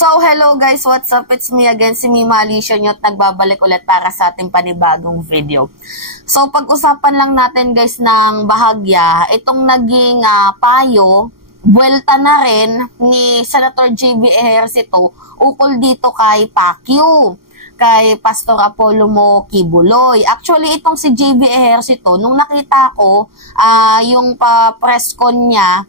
So, hello guys, what's up? It's me again, si Mima Alicia nyo at nagbabalik ulit para sa ating panibagong video. So, pag-usapan lang natin guys ng bahagya, itong naging payo, buwelta na rin ni Senator JV Ejercito ukol dito kay Pacquiao, kay Pastor Apollo Mo Quiboloy. Actually, itong si JV Ejercito, nung nakita ko yung press con niya,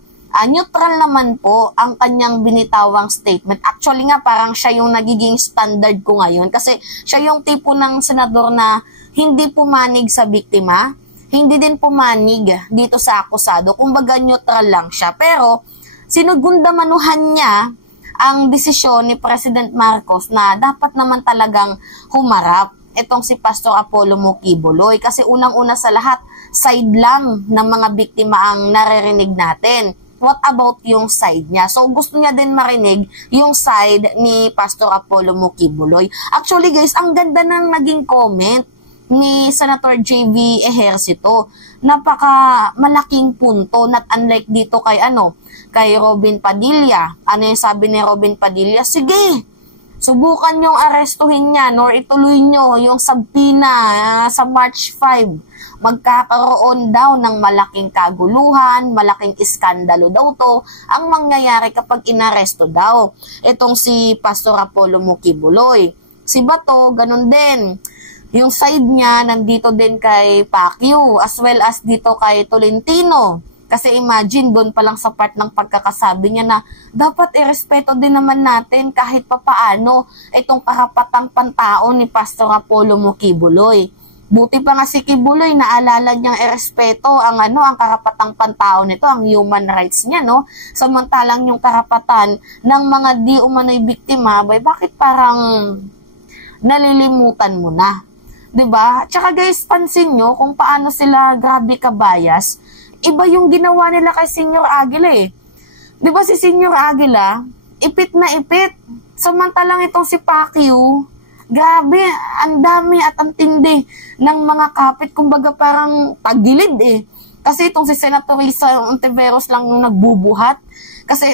neutral naman po ang kanyang binitawang statement. Actually nga, parang siya yung nagiging standard ko ngayon kasi siya yung tipo ng senador na hindi pumanig sa biktima, hindi din pumanig dito sa akusado. Kumbaga neutral lang siya. Pero sinugundamanuhan niya ang desisyon ni President Marcos na dapat naman talagang humarap itong si Pastor Apollo Mo Quiboloy. Kasi unang-una sa lahat, side lang ng mga biktima ang naririnig natin. What about yung side niya? So, gusto niya din marinig yung side ni Pastor Apollo Mo Quiboloy. Actually, guys, ang ganda ng naging comment ni Senator JV Ejercito. Napaka malaking punto, not unlike dito kay Robin Padilla. Ano yung sabi ni Robin Padilla? Sige, subukan nyong arestuhin niya or ituloy nyo yung sabina sa March 5. Magkakaroon daw ng malaking kaguluhan, malaking iskandalo daw to ang mangyayari kapag inaresto daw itong si Pastor Apollo Mo Quiboloy. Si Bato, ganun din. Yung side niya nandito din kay Pacquiao as well as dito kay Tolentino. Kasi imagine doon pa lang sa part ng pagkakasabi niya na dapat irespeto din naman natin kahit papaano itong karapatang pantao ni Pastor Apollo Mo Quiboloy. Buti pa nga si Quiboloy, naalala niyang irespeto ang karapatang pantao nito, ang human rights niya, no? Samantalang yung karapatan ng mga di umano'y biktima, bakit parang nalilimutan mo na? 'Di ba? Tsaka guys, pansin nyo kung paano sila grabe kabayas. Iba yung ginawa nila kay Senior Aguila eh. 'Di ba si Senior Aguila, ipit na ipit. Samantalang itong si Pacquiao, grabe, ang dami at ang tindi ng mga kapit. Kumbaga parang tagilid eh. Kasi itong si Senator Risa Ontiveros lang yung nagbubuhat. Kasi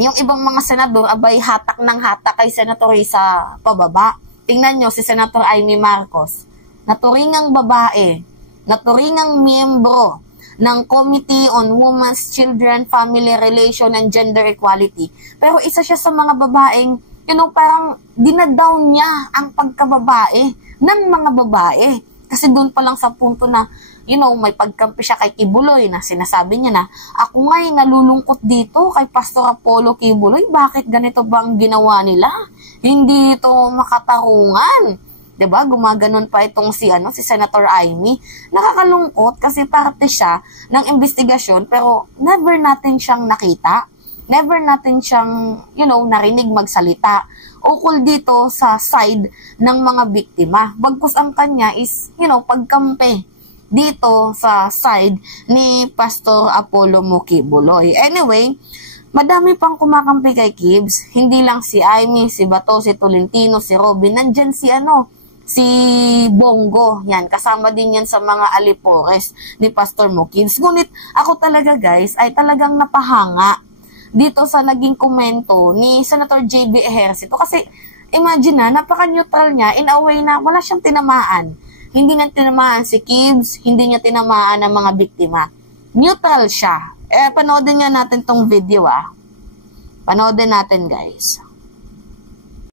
yung ibang mga senador, abay hatak ng hatak kay Senator Risa pababa. Tingnan nyo si Senator Amy Marcos, naturingang babae, naturingang miyembro ng Committee on Women's, Children, Family Relation, and Gender Equality. Pero isa siya sa mga babaeng parang dinadown niya ang pagkababae ng mga babae. Kasi doon pa lang sa punto na, may pagkampi siya kay Quiboloy na sinasabi niya na, ako nga'y nalulungkot dito kay Pastor Apollo Quiboloy. Bakit ganito bang ginawa nila? Hindi ito makatarungan. 'Di ba? Gumaganon pa itong si Senator Amy. Nakakalungkot kasi parte siya ng investigasyon pero never natin siyang nakita. Never natin siyang, narinig magsalita ukol dito sa side ng mga biktima. Bagkus ang kanya is, pagkampi dito sa side ni Pastor Apollo Mo Quiboloy. Anyway, madami pang kumakampi kay Kibs. Hindi lang si Amy, si Bato, si Tolentino, si Robin. Nandyan si Bongo. Yan, kasama din yan sa mga alipores ni Pastor Mo Kibs. Ngunit ako talaga guys ay talagang napahanga dito sa naging komento ni Senator JV Ejercito. Kasi imagine napaka-neutral niya in a way na wala siyang tinamaan. Hindi niya tinamaan si Kibs, hindi niya tinamaan ang mga biktima. Neutral siya. Panoodin nga natin tong video Panoodin natin guys.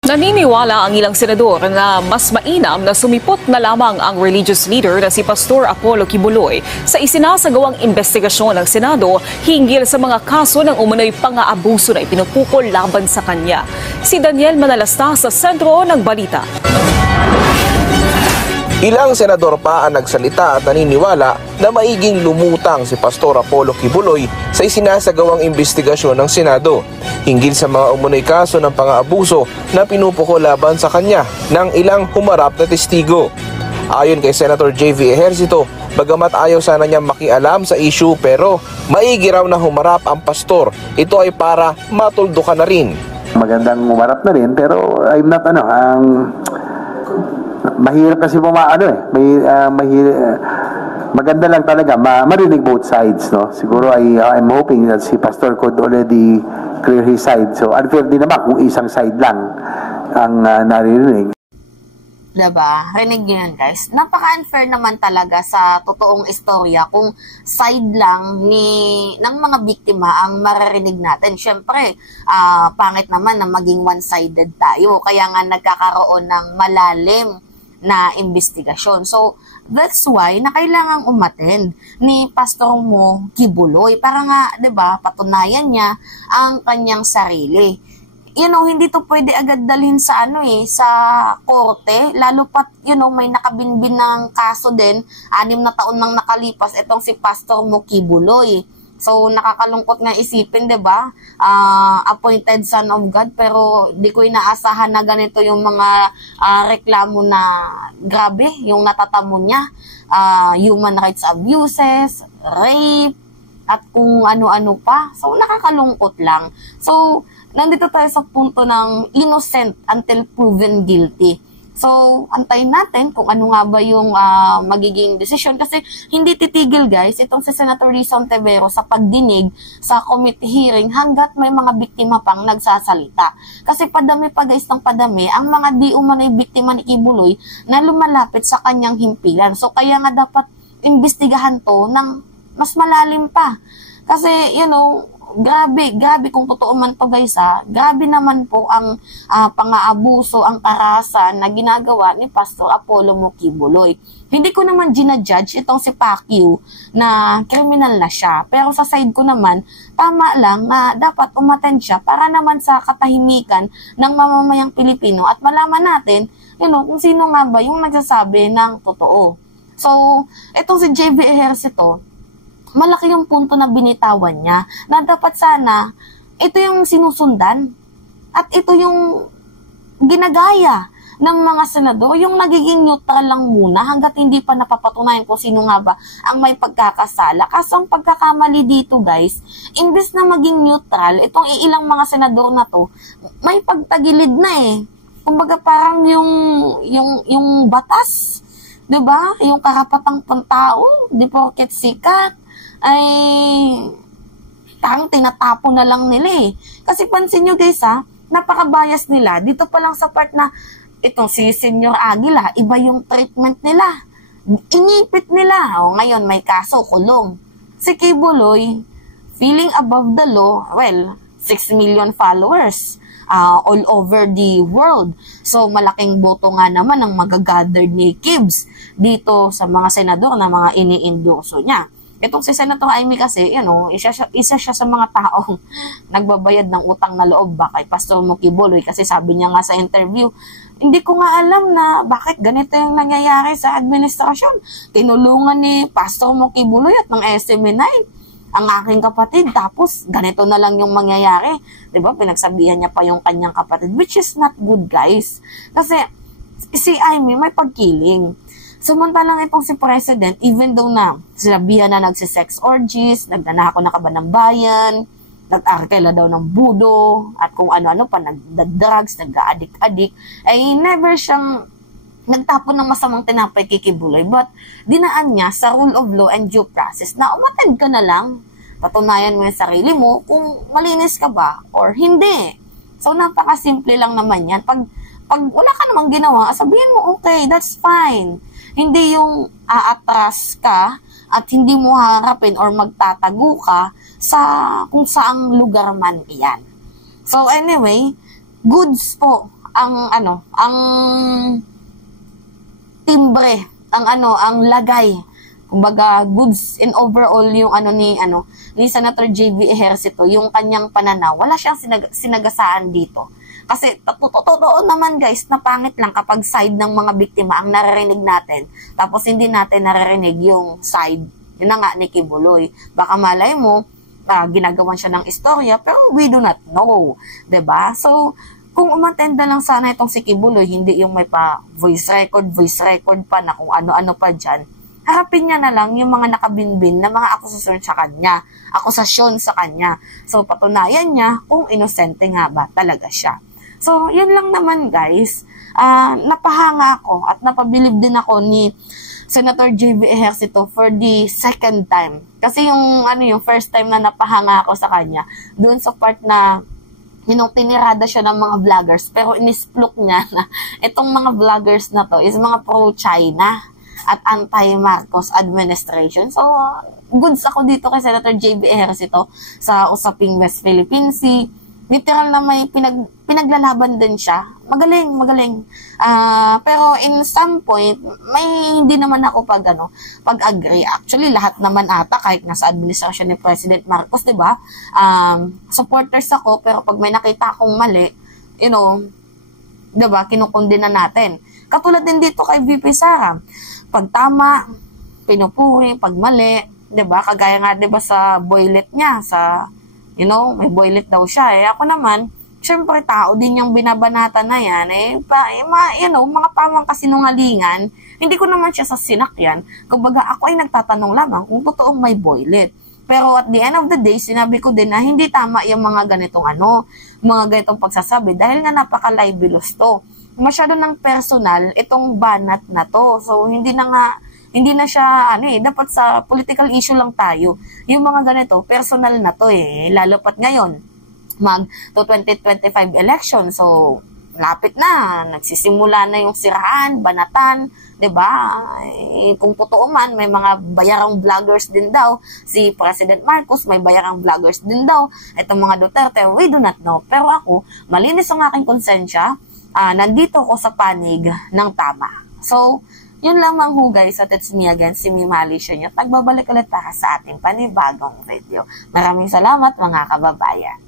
Naniniwala ang ilang senador na mas mainam na sumipot na lamang ang religious leader na si Pastor Apollo Quiboloy sa isinasagawang investigasyon ng Senado hinggil sa mga kaso ng umano'y pang-aabuso na ipinupukol laban sa kanya. Si Daniel Manalasta sa sentro ng balita. Ilang senador pa ang nagsalita at naniniwala na maiging lumutang si Pastor Apollo Quiboloy sa isinasagawang investigasyon ng Senado hinggil sa mga umunoy kaso ng pang-aabuso na pinupukol laban sa kanya ng ilang humarap na testigo. Ayon kay Senator JV Ejercito, bagamat ayaw sana niya makialam sa issue pero maigi raw na humarap ang pastor. Ito ay para matuldukan na rin. Magandang humarap na rin pero I'm not mahirap kasi maganda lang talaga marinig both sides, no? Siguro I'm hoping that si Pastor could already clear his side. So unfair din naman kung isang side lang ang naririnig. Diba? Rinig nyo yan, guys. Napaka-unfair naman talaga sa totoong istorya kung side lang ng mga biktima ang maririnig natin. Siyempre, pangit naman na maging one-sided tayo. Kaya nga nagkakaroon ng malalim na investigasyon. So, that's why na kailangang umattend ni Pastor Mo Kibuloy para nga, 'di ba, patunayan niya ang kanyang sarili. Hindi to pwede agad dalhin sa sa korte, lalo pat may nakabinbin ng kaso din, 6 na taon nang nakalipas itong si Pastor Mo Kibuloy. So nakakalungkot nga isipin, 'di ba? Appointed son of God, pero di ko inaasahan na ganito yung mga reklamo na grabe yung natatamo niya. Human rights abuses, rape, at kung ano-ano pa. So nakakalungkot lang. So nandito tayo sa punto ng innocent until proven guilty. So, antayin natin kung ano nga ba yung magiging desisyon. Kasi hindi titigil, guys, itong si Senator Risa Ontiveros sa pagdinig sa committee hearing hanggat may mga biktima pang nagsasalita. Kasi padami pa, guys, ng padami ang mga di umanay biktima ni Kibuloy na lumalapit sa kanyang himpilan. So, kaya nga dapat imbestigahan to ng mas malalim pa. Kasi, grabe kung totoo man to, guys, grabe naman po ang pang-aabuso, ang karahasan na ginagawa ni Pastor Apollo Mo Kibuloy. Hindi ko naman ginajudge itong si Pacquiao na criminal na siya, pero sa side ko naman, tama lang na dapat umattend siya para naman sa katahimikan ng mamamayang Pilipino at malaman natin kung sino nga ba yung nagsasabi ng totoo. So, itong si JV Ejercito, malaki yung punto na binitawan niya na dapat sana ito yung sinusundan at ito yung ginagaya ng mga senador, yung nagiging neutral lang muna hanggat hindi pa napapatunayan kung sino nga ba ang may pagkakasala. Kaso ang pagkakamali dito, guys, imbes na maging neutral, itong ilang mga senador na to, may pagtagilid na Kumbaga parang yung batas, 'di ba? Yung karapatang pantao, di porket sikat ay tinatapo na lang nila Kasi pansin nyo, guys, napaka-bias nila. Dito pa lang sa part na itong si Senyor Aguila, iba yung treatment nila. Inipit nila. Ngayon may kaso, kulong. Si Kibuloy, feeling above the law, 6 million followers all over the world. So, malaking boto nga naman ang magagather ni Kibs dito sa mga senador na mga ini-endorso niya. Itong si Senator Amy kasi, isa siya sa mga taong nagbabayad ng utang na loob ba kay Pastor Mo Kibuloy kasi sabi niya nga sa interview, hindi ko nga alam na bakit ganito yung nangyayari sa administrasyon. Tinulungan ni Pastor Mo Kibuloy at ng SME9 ang aking kapatid, tapos ganito na lang yung mangyayari. Diba? Pinagsabihan niya pa yung kanyang kapatid, which is not good, guys. Kasi si Amy may pagkiling. Samantalang itong si President, even though na sinabihan na nagsisex orgies, nagnanakaw na kaba ng bayan, nag-arkela daw ng budo, at kung ano-ano pa, nagda-drugs, nag-addict-addict, ay never siyang nagtapon ng masamang tinapay kay Kibuloy. But dinaan niya sa rule of law and due process na umattend ka na lang, patunayan mo yung sarili mo kung malinis ka ba or hindi. So napakasimple lang naman yan. Pag wala ka namang ginawa, sabihin mo, okay, that's fine. Hindi yung aatras ka at hindi mo harapin or magtatago ka sa kung saang lugar man iyan. So anyway, goods po ang timbre, ang lagay. Kumbaga goods in overall yung ni Senator JV Ejercito, yung kanyang pananaw. Wala siyang sinagasaan dito. Kasi totoo naman, guys, na pangit lang kapag side ng mga biktima ang naririnig natin. Tapos hindi natin naririnig yung side, yun na nga, ni Kibuloy. Baka malay mo, ginagawan siya ng istorya, pero we do not know. 'Di ba? So, kung umatenda lang sana itong si Kibuloy, hindi yung may pa voice record pa na kung ano-ano pa dyan, harapin niya na lang yung mga nakabinbin na mga akusasyon sa kanya. So, patunayan niya kung inosente nga ba talaga siya. So, yun lang naman, guys. Napahanga ako at napabilib din ako ni Senator JV Ejercito for the second time. Kasi yung first time na napahanga ako sa kanya, doon sa part na tinirada siya ng mga vloggers, pero inisplok niya na itong mga vloggers na to is mga pro-China at anti-Marcos administration. So, goods ako dito kay Senator J.B. Ejercito sa usaping West Philippine Sea. Literal na may pinaglalaban din siya. Magaling, magaling. Pero in some point, may hindi naman ako pag-agree. Actually, lahat naman ata, kahit nasa administrasyon ni President Marcos, diba? Supporters ako, pero pag may nakita akong mali, diba, kinukundina natin. Katulad din dito kay VP Sara. Pag tama, pinupuri, pag mali, diba? Kagaya nga, diba, sa boylet niya, may boylet daw siya. Ako naman, syempre tao din yung binabanata na yan. Mga pamang kasinungalingan, hindi ko naman siya sa sinakyan. Kumbaga, ako ay nagtatanong lamang kung totoong may boylet. Pero at the end of the day, sinabi ko din na hindi tama yung mga ganitong pagsasabi dahil nga napaka-libelous to. Masyado ng personal itong banat na to. So, hindi na siya, dapat sa political issue lang tayo. Yung mga ganito, personal na to lalo pat ngayon, to 2025 election. So, lapit na, nagsisimula na yung siraan, banatan, diba? Kung totoo man, may mga bayarang vloggers din daw. Si President Marcos, may bayarang vloggers din daw. Itong mga Duterte, we do not know. Pero ako, malinis ang aking konsensya, nandito ako sa panig ng tama. So, yun lamang ho guys, at it's me again, si Mimali Siya. Nagbabalik ulit para sa ating panibagong video. Maraming salamat mga kababayan.